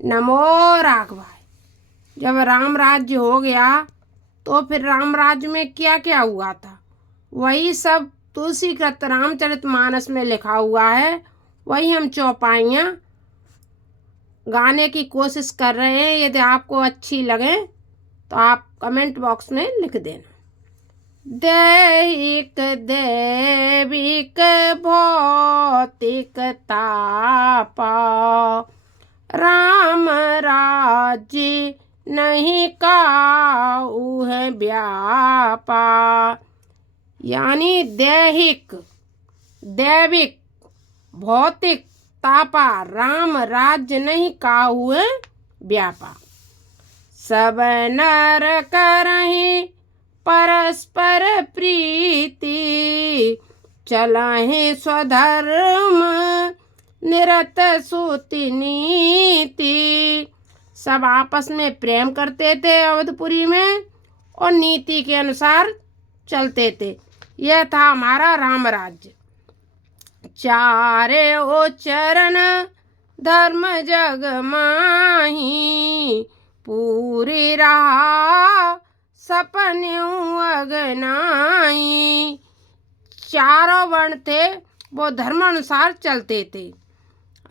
नमो राघवाय। जब राम राज्य हो गया तो फिर राम राज्य में क्या क्या हुआ था वही सब तुलसी कृत रामचरितमानस में लिखा हुआ है। वही हम चौपाइयाँ गाने की कोशिश कर रहे हैं। यदि आपको अच्छी लगे तो आप कमेंट बॉक्स में लिख देना। दैहिक दैविक भौतिक तापा, राम राज्य नहीं काऊ है व्यापा। यानी दैहिक दैविक भौतिक तापा, राम राज्य नहीं काऊ है व्यापा। सब नर करहि परस्पर प्रीति, चलहि स्वधर्म निरत सूति नीति। सब आपस में प्रेम करते थे अवधपुरी में और नीति के अनुसार चलते थे। यह था हमारा राम राज्य। चारे ओ चरण धर्म जग माही, पूरी रहा सपन्यों अगनाई। चारों वर्ण थे वो धर्म अनुसार चलते थे।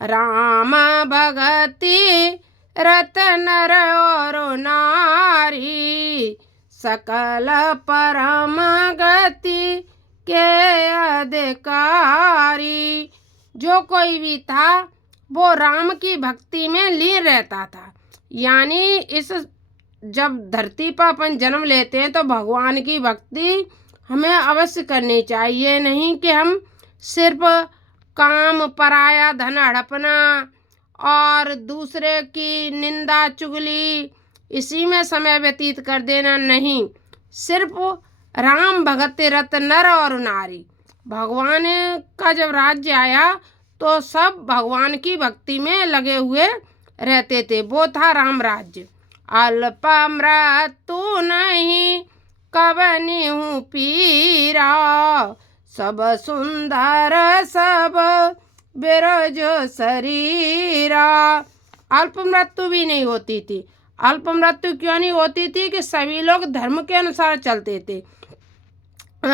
राम भगति रत नर और नारी, सकल परम गति के अधिकारी। जो कोई भी था वो राम की भक्ति में लीन रहता था। यानी इस जब धरती पर अपन जन्म लेते हैं तो भगवान की भक्ति हमें अवश्य करनी चाहिए। नहीं कि हम सिर्फ काम, पराया धन हड़पना और दूसरे की निंदा चुगली इसी में समय व्यतीत कर देना। नहीं, सिर्फ राम भगति रत नर और नारी। भगवान का जब राज्य आया तो सब भगवान की भक्ति में लगे हुए रहते थे। वो था राम राज्य। अल्प मृत्यु नहीं कवनी हूँ पीरा, सब सुंदर सब बिरज शरीरा। अल्प मृत्यु भी नहीं होती थी। अल्प मृत्यु क्यों नहीं होती थी कि सभी लोग धर्म के अनुसार चलते थे।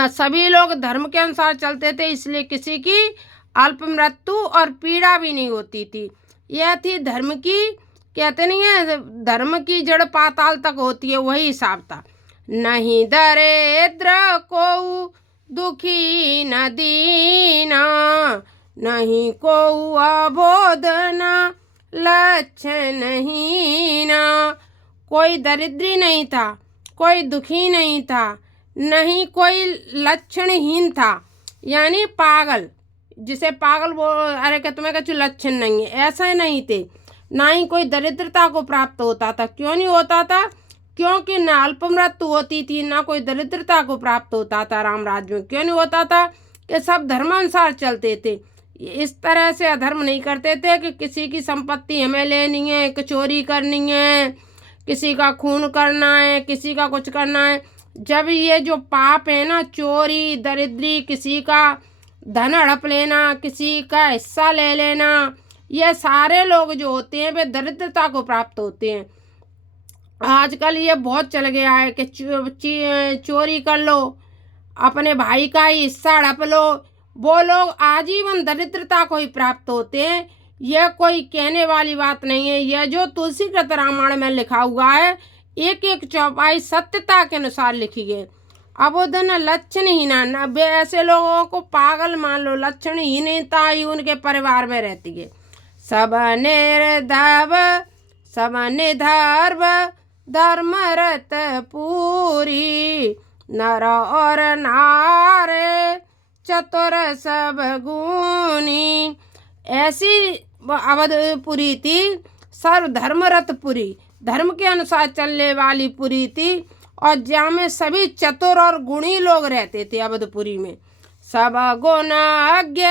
सभी लोग धर्म के अनुसार चलते थे, इसलिए किसी की अल्प मृत्यु और पीड़ा भी नहीं होती थी। यह थी धर्म की, कहते नहीं है धर्म की जड़ पाताल तक होती है, वही हिसाब था। नहीं दरिद्र को दुखी न दीना, नहीं को अबोध न लक्षण हीना। कोई दरिद्री नहीं था, कोई दुखी नहीं था, नहीं कोई लक्षणहीन था। यानी पागल, जिसे पागल बोल, अरे क्या तुम्हें कुछ लक्षण नहीं है, ऐसा नहीं थे। ना ही कोई दरिद्रता को प्राप्त होता था। क्यों नहीं होता था? क्योंकि न अल्प मृत्यु होती थी, ना कोई दरिद्रता को प्राप्त होता था। राम राज्य में क्यों नहीं होता था? कि सब धर्मानुसार चलते थे। इस तरह से अधर्म नहीं करते थे कि किसी की संपत्ति हमें लेनी है, कि चोरी करनी है, किसी का खून करना है, किसी का कुछ करना है। जब ये जो पाप है ना, चोरी, दरिद्री, किसी का धन हड़प लेना, किसी का हिस्सा ले लेना, ये सारे लोग जो होते हैं वे दरिद्रता को प्राप्त होते हैं। आजकल ये बहुत चल गया है कि चोरी कर लो, अपने भाई का ही हिस्सा हड़प लो। वो लोग आजीवन दरिद्रता को ही प्राप्त होते हैं। यह कोई कहने वाली बात नहीं है। यह जो तुलसी कृत रामायण में लिखा हुआ है, एक एक चौपाई सत्यता के अनुसार लिखी गई। अबोध न लक्षणहीना, न ऐसे लोगों को पागल मान लो, लक्षणहीनता ही उनके परिवार में रहती है। सब निर्धव सब निधर्व धर्मरत पूरी, नर और नारे चतुर सब गुणी। ऐसी अवधपुरी थी, सर्व धर्मरत पुरी, धर्म के अनुसार चलने वाली पुरी थी। और जहाँ में सभी चतुर और गुणी लोग रहते थे अवधपुरी में। सब गुणज्ञ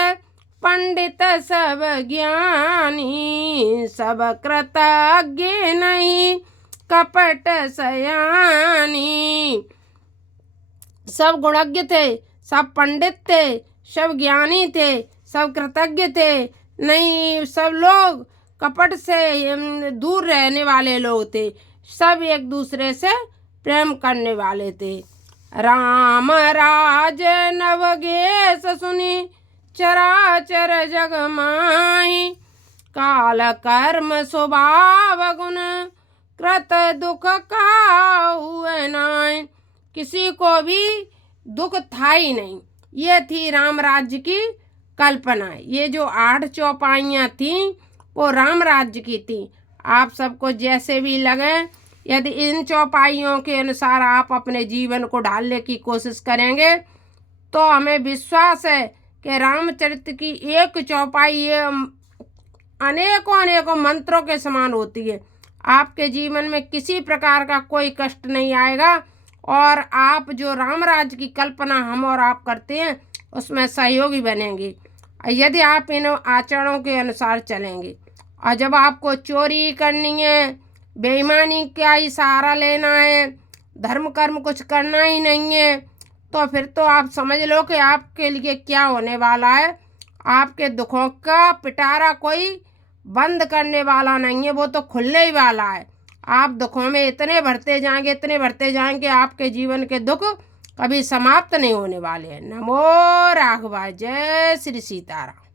पंडित सब ज्ञानी, सब कृतज्ञ नहीं कपट सयानी। सब गुणज्ञ थे, सब पंडित थे, सब ज्ञानी थे, सब कृतज्ञ थे। नहीं, सब लोग कपट से दूर रहने वाले लोग थे। सब एक दूसरे से प्रेम करने वाले थे। राम राज नवगेश सुनी चराचर जग माही, काल कर्म स्वभाव गुण कृत दुख काहू नाय। किसी को भी दुख था ही नहीं। ये थी राम राज्य की कल्पना। ये जो 8 चौपाइयाँ थीं वो राम राज्य की थी। आप सबको जैसे भी लगे, यदि इन चौपाइयों के अनुसार आप अपने जीवन को ढालने की कोशिश करेंगे तो हमें विश्वास है कि रामचरित की एक चौपाई ये अनेकों अनेकों मंत्रों के समान होती है। आपके जीवन में किसी प्रकार का कोई कष्ट नहीं आएगा और आप जो राम राज्य की कल्पना हम और आप करते हैं उसमें सहयोगी बनेंगे, यदि आप इन आचरणों के अनुसार चलेंगे। और जब आपको चोरी करनी है, बेईमानी का ही सहारा लेना है, धर्म कर्म कुछ करना ही नहीं है, तो फिर तो आप समझ लो कि आपके लिए क्या होने वाला है। आपके दुखों का पिटारा कोई बंद करने वाला नहीं है, वो तो खुलने ही वाला है। आप दुखों में इतने भरते जाएंगे, इतने भरते जाएंगे, आपके जीवन के दुख कभी समाप्त नहीं होने वाले हैं। नमो राघवाय। जय श्री सीताराम।